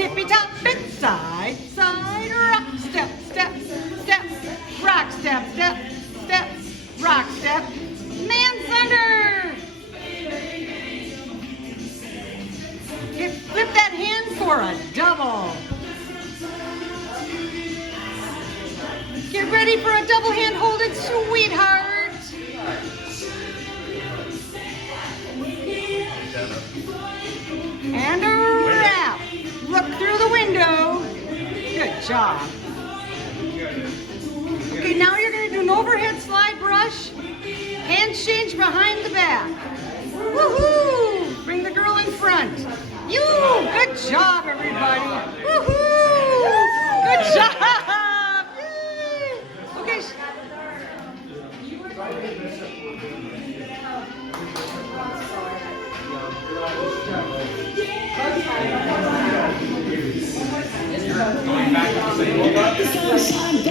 tippy top and side, side, rock, step, step, step, rock, step, step, step, rock, step, man thunder. Okay, flip that hand for a double. Get ready for a double hand hold it, sweetheart. And a wrap. Look through the window. Good job. Okay, now you're going to do an overhead slide brush. Hands change behind the back. Woohoo! Bring the girl in front. You! Good job, everybody. Woohoo! Good job! Yay! Okay. Going back to the same